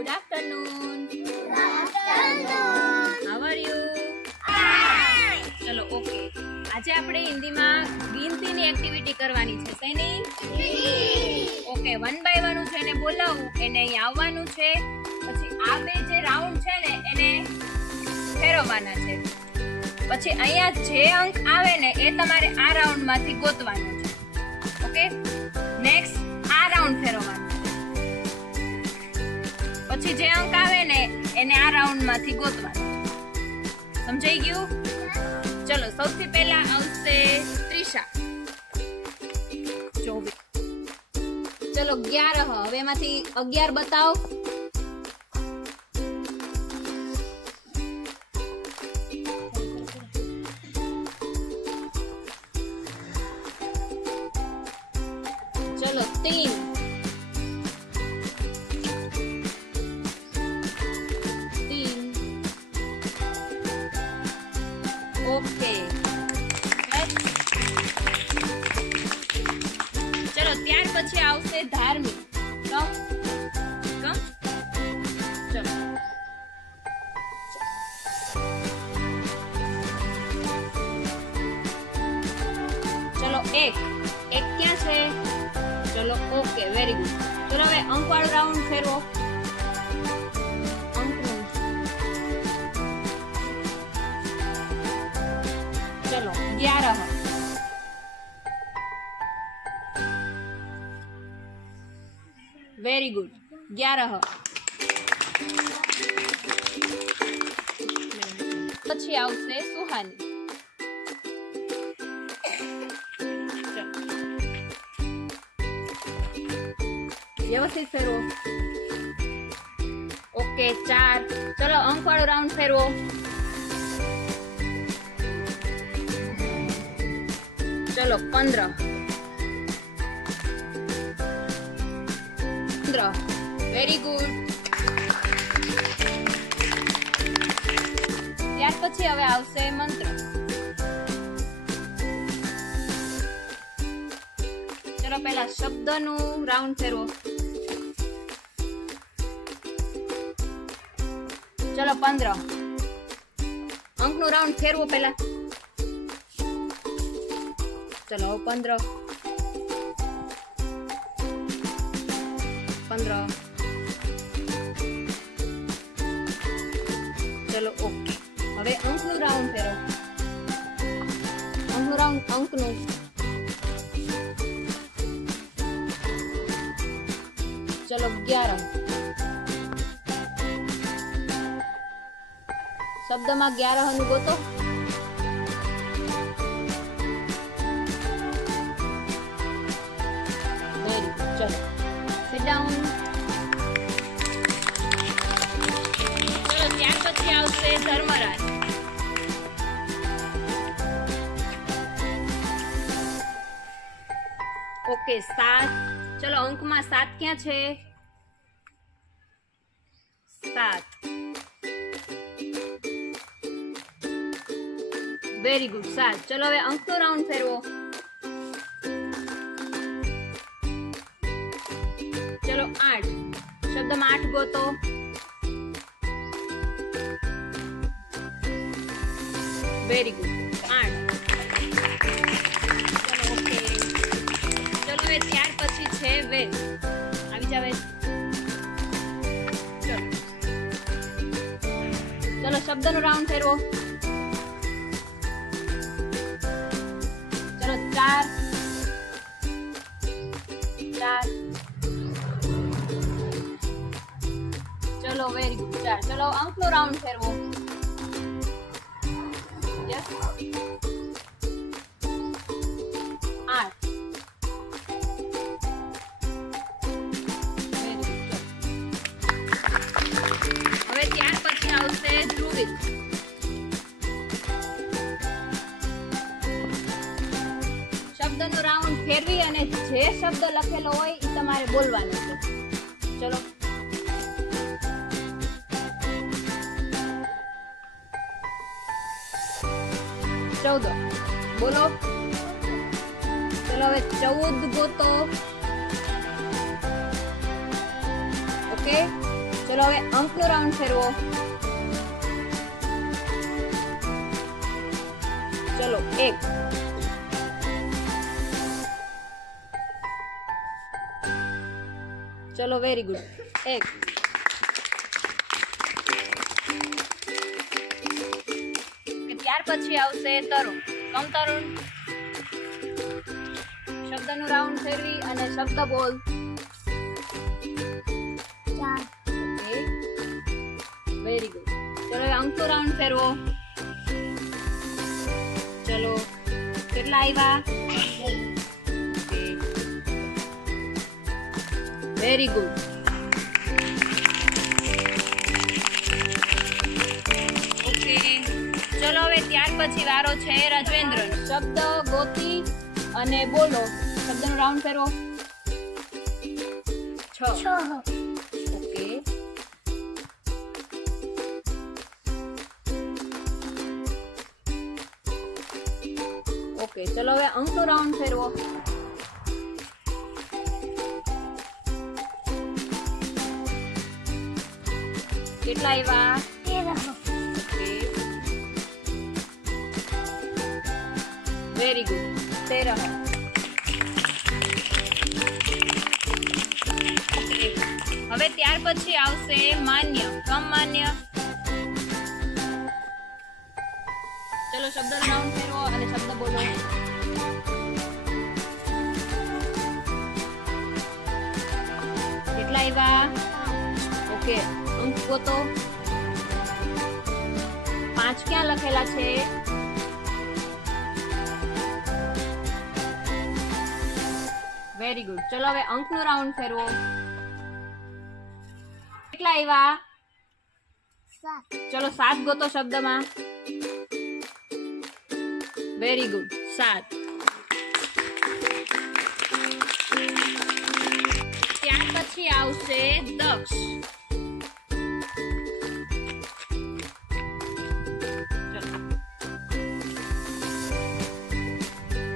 Good afternoon. Good afternoon. How are you? Fine. ચલો ઓકે. આજે આપણે હિન્દીમાં ગિનતીની એક્ટિવિટી કરવાની છે. શેની? ઓકે, 1 by 1 છે એને બોલાવું, એને અહીં આવવાનું છે. પછી આ બે જે રાઉન્ડ છે ને એને ફેરવવાના છે. પછી અહીંયા જે અંક આવે ને એ તમારે આ રાઉન્ડમાંથી ગોતવાનો છે. ઓકે? નેક્સ્ટ આ રાઉન્ડ ફેરવવાનો. પછી જે અંક આવે ને એને આ રાઉન્ડમાંથી ગોતવાનો. સમજાઈ ગયું? ચલો સૌથી પહેલા આવશે ત્રિષા. 24. ચલો 11. હવે એમાંથી 11 બતાવો. ચલો 3. ओके चलो ત્યાર પછી આવશે ધાર્મિક. ચલો ચલો એક ક્યાં છે? ચલો ઓકે, વેરી ગુડ. ચલો હવે અંક વાળો રાઉન્ડ ફેરવો. चलो 11. Very good. 11. પછી આવશે સુહાની. વ્યવસ્થિત ફેરવો. ઓકે 4. ચલો અંક વાળો રાઉન્ડ ફેરવો. चलो 15. Very good. ત્યાર પછી હવે આવશે મંત્ર. ચલો પહેલા શબ્દનું રાઉન્ડ ફેરવો. ચલો 15. અંકનું રાઉન્ડ ફેરવો પહેલા. चलो 15. चलो ओके. હવે અંકનું રાઉન્ડ ફેરવો. અંકનું રાઉન્ડ અંકનું. ચલો 11. શબ્દમાં 11 નું ગોતો. चलो sit down. चलो ત્યાર પછી આવશે ધર્મરાજ. ઓકે 7. ચલો અંકમાં 7 ક્યાં છે? 7. Very good. 7. ચલો હવે અંકનો રાઉન્ડ ફેરવો. चलो 8. શબ્દમાં 8 ગોતો. Very good. 8. ચલો ઓકે. ચલો હવે ત્યાર પછી છે વેદ. આવી જાવ. ચલો શબ્દનો રાઉન્ડ ફેરવો. ચલો 4. चलो वेरी गुड. 4. चलो अंकનો રાઉન્ડ ફેરવો. યસ 8. Very good. હવે ત્યાર પછી આવશે ધ્રુવિત. શબ્દનો રાઉન્ડ ફેરવી અને જે શબ્દ લખેલો હોય એ તમારે બોલવાનો છે. ચલો 14. બોલો. ચલો હવે 14 ગોતો. ઓકે ચલો હવે અંકનો રાઉન્ડ ફેરવો. ચલો 1. ચલો વેરી ગુડ. 1. ત્યાર પછી આવશે તરુણ. કમ તરુણ, શબ્દનું રાઉન્ડ ફેરવી અને શબ્દ બોલ. Very good. ચલો અંકનો રાઉન્ડ ફેરવો. ચલો કેટલા આવ્યા? Very good. ઓકે ચલો હવે ત્યાર પછી વારો છે રાજવેન્દ્ર. શબ્દ ગોતી અને બોલો. શબ્દનો રાઉન્ડ ફેરવો. 6. ઓકે ઓકે ચલો હવે અંકનો રાઉન્ડ ફેરવો. કેટલા આવ્યા? Very good. 13. હવે ત્યાર પછી આવશે માન્ય. કમ માન્ય. ચલો શબ્દનો રાઉન્ડ ફેરવો અને શબ્દ બોલો. કેટલા આવ્યા? ઓકે અંક ગોતો. 5 ક્યાં લખેલા છે? Very good. ચલો હવે અંકનો રાઉન્ડ ફેરવો. કેટલા આવ્યા? 7. ચલો 7 ગોતો શબ્દમાં. Very good. 7. ત્યાર પછી આવશે દક્ષ.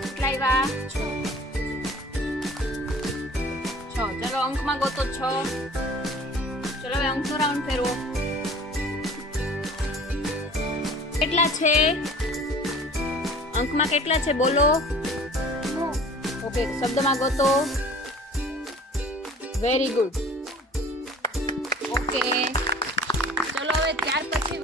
કેટલા આવ્યા? 6. ચલો અંકમાં ગોતો 6. ચલો હવે અંકનો રાઉન્ડ ફેરવો. કેટલા છે? અંકમાં કેટલા છે બોલો. ઓકે શબ્દમાં ગોતો. Very good. ઓકે ચલો હવે ત્યાર પછી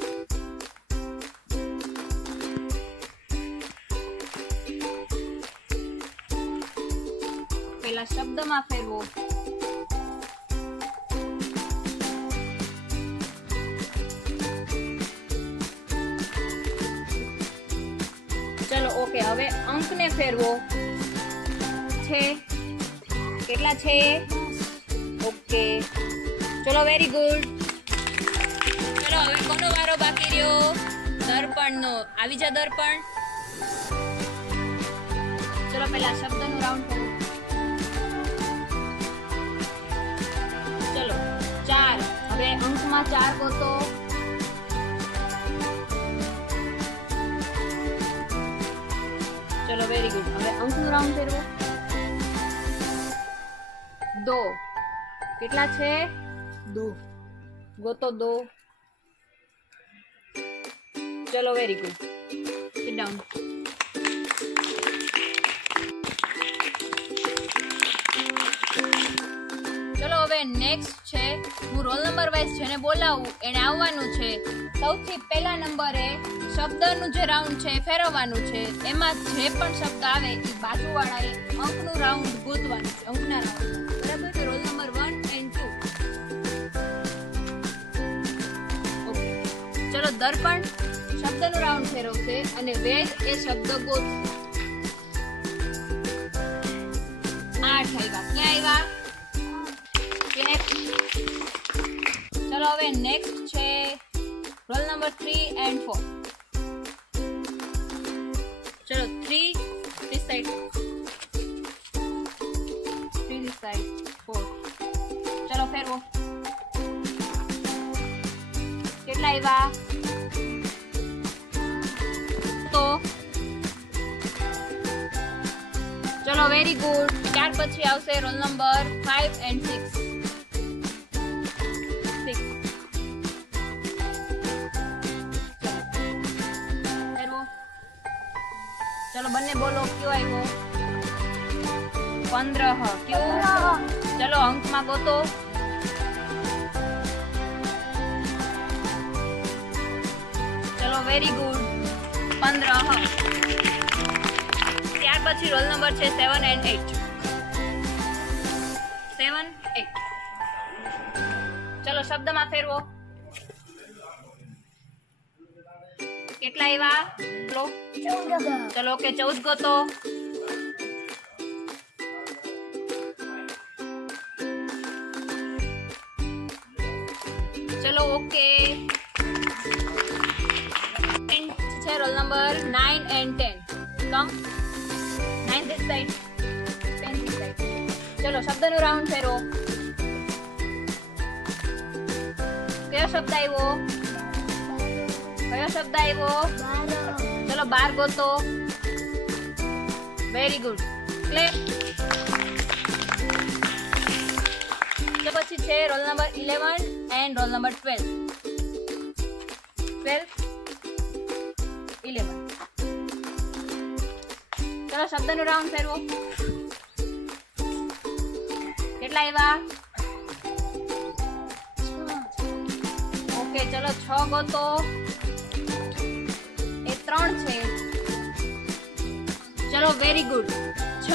પેલા શબ્દમાં ફેરવો. ચલો ઓકે હવે અંકને ફેરવો. છે કેટલા છે? ઓકે ચલો વેરી ગુડ. ચલો હવે કોનો વારો બાકી રહ્યો? દર્પણનો. આવી જા દર્પણ. ચલો પહેલા શબ્દનો રાઉન્ડ કરો. ચલો 4. હવે અંકમાં 4 ગોતો. ચલો વેરી ગુડ. હવે અંકનું રાઉન્ડ ફેરવો. 2. કેટલા છે? 2 ગોતો. 2. ચલો વેરી ગુડ. Sit down. ચલો હવે નેક્સ્ટ છે હું રોલ નંબર વાઇઝ જેને બોલાવું એને આવવાનું છે. સૌથી પહેલા નંબરે શબ્દનું જે રાઉન્ડ છે ફેરવવાનું છે. એમાં જે પણ શબ્દ આવે એ બાજુવાળાએ અંકનું રાઉન્ડ ગોતવાનું છે. અંકના રાઉન્ડ બરાબર છે. રોલ નંબર 1 and 2. ઓકે ચલો દર્પણ શબ્દનું રાઉન્ડ ફેરવશે અને વેદ એ શબ્દ ગોતશે. 8 આવ્યા. ક્યાં આવ્યા? ચલો હવે નેક્સ્ટ છે રોલ નંબર 3 and 4. ચલો 3 this side, 3 this side, 4. ચલો ફેરવો. કેટલા આવ્યા? તો ચલો વેરી ગુડ. ત્યાર પછી આવશે રોલ નંબર 5 and 6. ચલો બંને બોલો કયો આવ્યો 15 કયો ચલો અંકમાં ગોતો ચલો વેરી ગુડ 15 ત્યાર પછી રોલ નંબર છે 7 and 8 7 8 ચલો શબ્દમાં ફેરવો કેટલા આવ્યા ચલો ઓકે 14 ગોતો ચલો ઓકે છે roll number 9 and 10 come 9 this side 10 this side ચલો શબ્દનું રાઉન્ડ ફેરવો કયો શબ્દ આવ્યો ચલો 12 ગોતો વેરી ગુડ ક્લેપ તો પછી છે roll number 11 and roll number 12 11 ચલો શબ્દનું રાઉન્ડ ફેરવો કેટલા આવ્યા ઓકે ચલો 6 ગોતો એ 3 છે ચલો વેરી ગુડ 6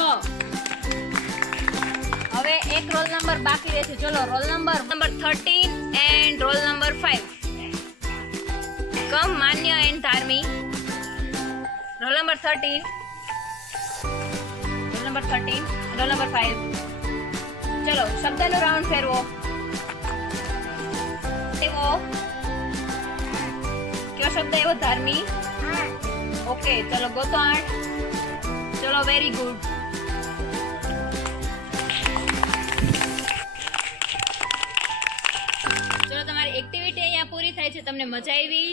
હવે એક રોલ નંબર બાકી રહે છે ચલો roll number 13 and roll number 5 કમ માન્ય એન્ડ Dharmi roll number 13 roll number 5 ચલો શબ્દનું રાઉન્ડ ફેરવો એવો કયો શબ્દ એવો ધાર્મી ઓકે ચલો ગોતો 8 ચલો વેરી ગુડ ચલો તમારી એક્ટિવિટી અહીંયા પૂરી થાય છે તમને મજા આવી